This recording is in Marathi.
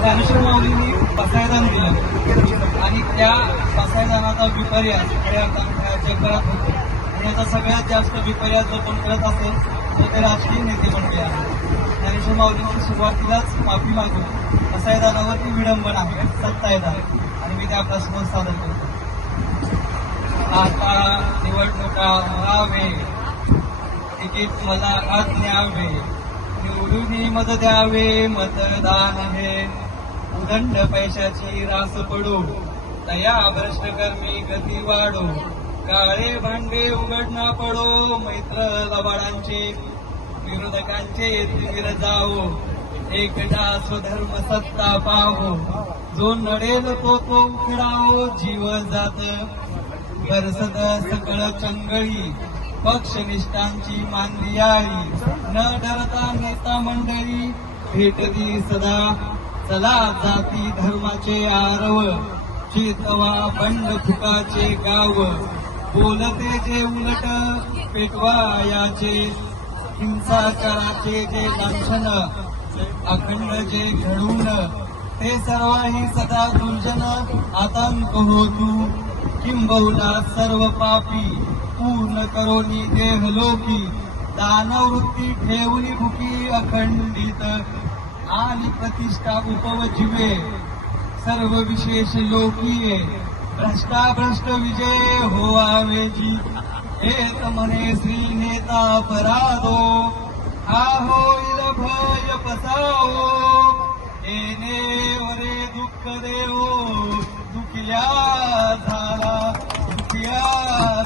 ज्ञानेश्वर माऊलींनी पसायदान दिलं आणि त्या पसायदानाचा विपर्यास खऱ्या अर्थाने जगभरात होतो. आणि याचा सगळ्यात जास्त विपर्यास जो कोण करत असेल तो ते राजकीय नेते मंडळी आहे. ज्ञानेश्वर माऊलींची सुरुवातीलाच माफी मागून पसायदानावरती विडंबन आहे, सत्ता येत आहे आणि मी त्या प्रश्न सादर करतो. आता निवडणुका व्हावे, तिकीट मला आत न्यावे, निवडून मत द्यावे, मतदान आहे उदंड पैशाची रास पडो, दया भ्रष्टकर्मी गती वाढो, काळे भांडे उघडणा पडो, मैत्र लबाडांचे विरोधकांचे तीर जावो, एकटा स्वधर्म सत्ता पाहो, जो नडेल तो उखडावो, जीव जात बरसत सकळ चंगळी, पक्षनिष्ठांची मांदियाळी, न डरता नेता मंडळी भेटती सदा, चला जाती धर्माचे आरव, चेतवा बंड फुकाचे गाव, बोलते जे उलट पेटवा याचे, हिंसाचाराचे जे लांछन अखंड जे घडून, ते सर्वही सदा दुर्जन आतंक हो तू, किंबहुना सर्व पापी पूर्ण करोनी देह लोकी, दानवृत्ती ठेवली भुकी अखंडित, आणि प्रतिष्ठा उपवजिवे सर्व विशेष लोकीये, भ्रष्टाभ्रष्ट विजय होवावे जी, हेत म्हणे श्री नेता परादो, हा होईल भय पसावो, येणे वरे दुःख देवो, दुखिया झाला दुखिया